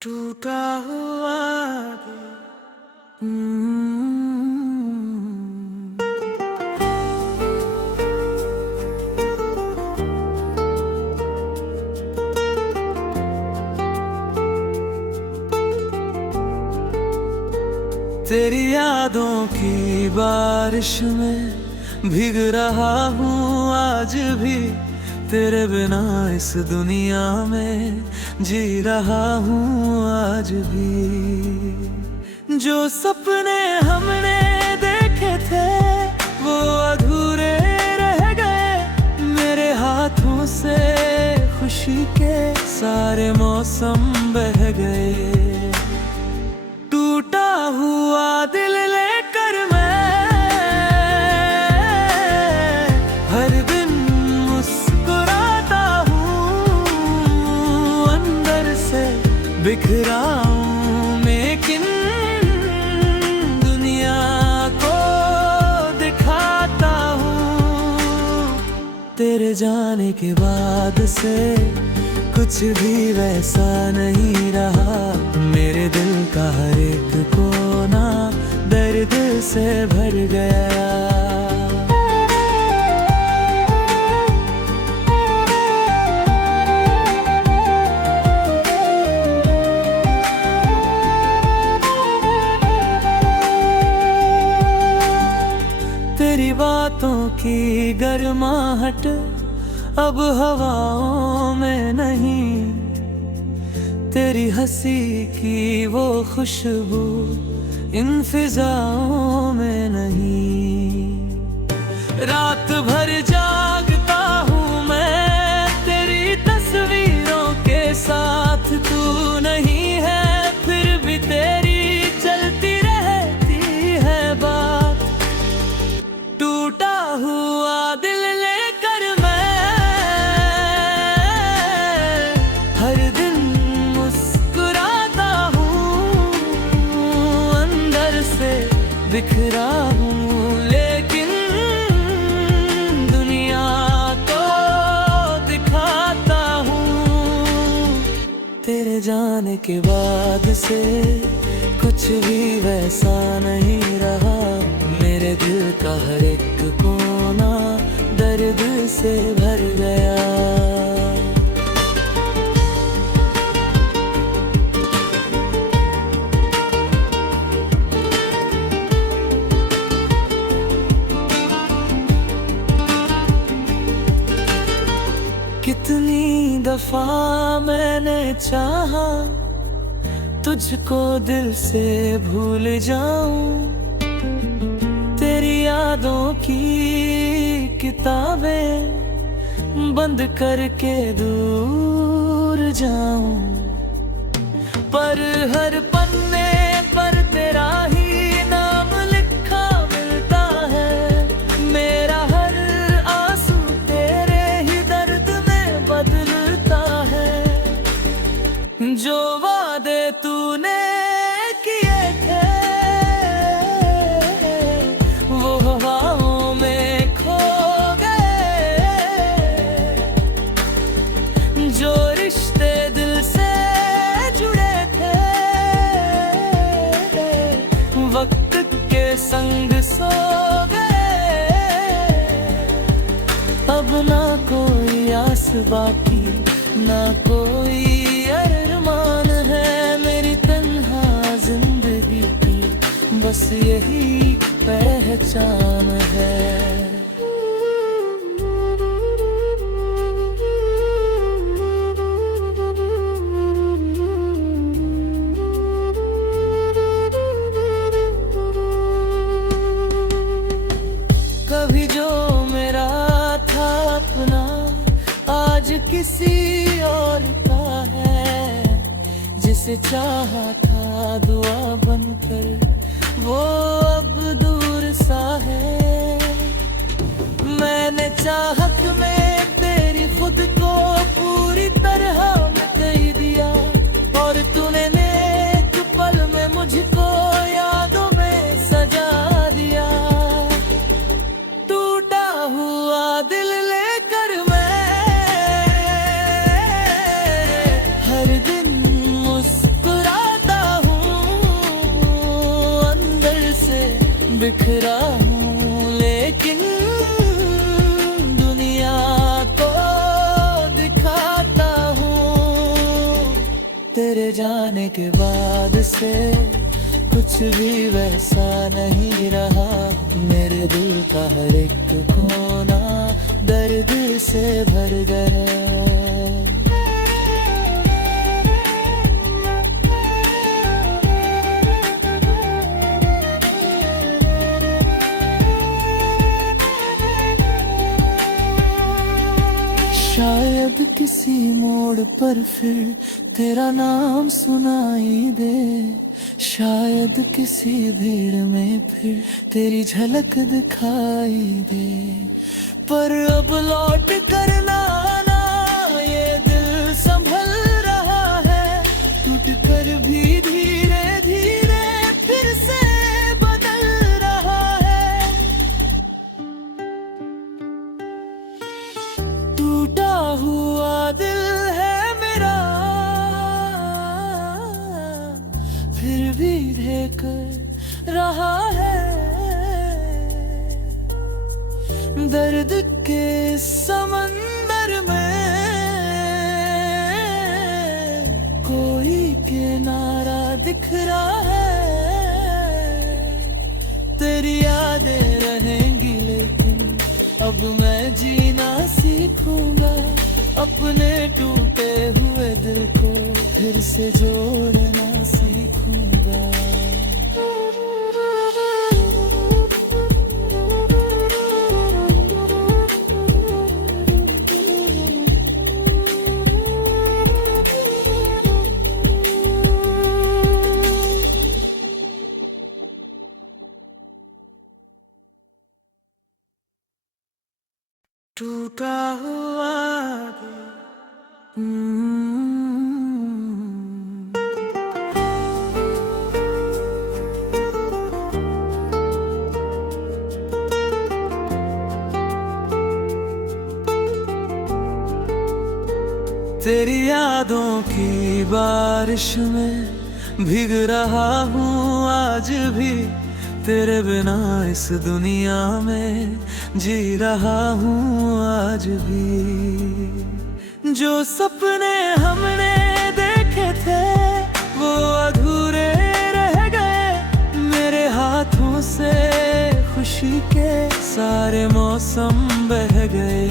टूटा हुआ दिल। तेरी यादों की बारिश में भीग रहा हूँ आज भी। तेरे बिना इस दुनिया में जी रहा हूँ आज भी। जो सपने हमने देखे थे वो अधूरे रह गए। मेरे हाथों से खुशी के सारे मौसम बह गए। टूटा हुआ दिल लेकर मैं हर दिन मुस्कुराता हूँ। अंदर से बिखरा हूँ लेकिन दुनिया को दिखाता हूँ। तेरे जाने के बाद से कुछ भी वैसा नहीं रहा। मेरे दिल का हर एक कोना दर्द से भर गया। तेरी बातों की गर्माहट अब हवाओं में नहीं। तेरी हंसी की वो खुशबू इन फिजाओं में नहीं। रात भर जागता हूँ मैं तेरी तस्वीरों के साथ। तू नहीं है फिर भी तेरी चलती रहती है बात। टूटा हुआ दिल लेकर मैं हर दिन मुस्कुराता हूँ। अंदर से बिखरा हूँ लेकिन दुनिया को दिखाता हूँ। तेरे जाने के बाद से कुछ भी वैसा नहीं रहा। मेरे दिल का हर एक कोना दर्द से भर गया। कितनी दफा मैंने चाहा तुझको दिल से भूल जाऊं। तेरी यादों की किताबें बंद करके दूर जाऊं। पर हर पन्ने पर तेरा ही नाम लिखा मिलता है। मेरा हर आंसू तेरे ही दर्द में बदलता है। जो वादे तूने किए थे वो हवाओं में खो गए। जो रिश्ते दिल से जुड़े थे वक्त के संग सो गए। अब ना कोई आस बाकी ना कोई अरमान है। मेरी तन्हा जिंदगी की बस यही पहचान है। कभी जो मेरा था अपना आज किसी और का है। जिसे चाहा था दुआ बनकर वो अब दूर सा है। मैंने चाहत में तेरी खुद को पूरी तरह मिटा दिया। और तूने नेक पल में मुझको यादों में सजा दिया। टूटा हुआ दिल लेकर मैं हर दिन मुस्कुराता बिखरा हूँ, लेकिन दुनिया को दिखाता हूँ। तेरे जाने के बाद से कुछ भी वैसा नहीं रहा। मेरे दिल का हर एक कोना दर्द से भर गया। शायद किसी मोड़ पर फिर तेरा नाम सुनाई दे, शायद किसी भीड़ में फिर तेरी झलक दिखाई दे। पर अब लौट कर ना आना, ये दिल संभल रहा है। टूट कर भी धीरे धीरे फिर से बदल रहा है। टूटा हुआ दिल है मेरा, फिर भी देकर रहा है। दर्द के समंदर में कोई किनारा दिख रहा है। तेरी यादें रहेंगी लेकिन अब मैं जीना सीखूंगा। अपने टूटे हुए दिल को फिर से जोड़ना सीखूंगा। टूटा हुआ तेरी यादों की बारिश में भीग रहा हूँ आज भी। तेरे बिना इस दुनिया में जी रहा हूँ आज भी। जो सपने हमने देखे थे वो अधूरे रह गए। मेरे हाथों से खुशी के सारे मौसम बह गए।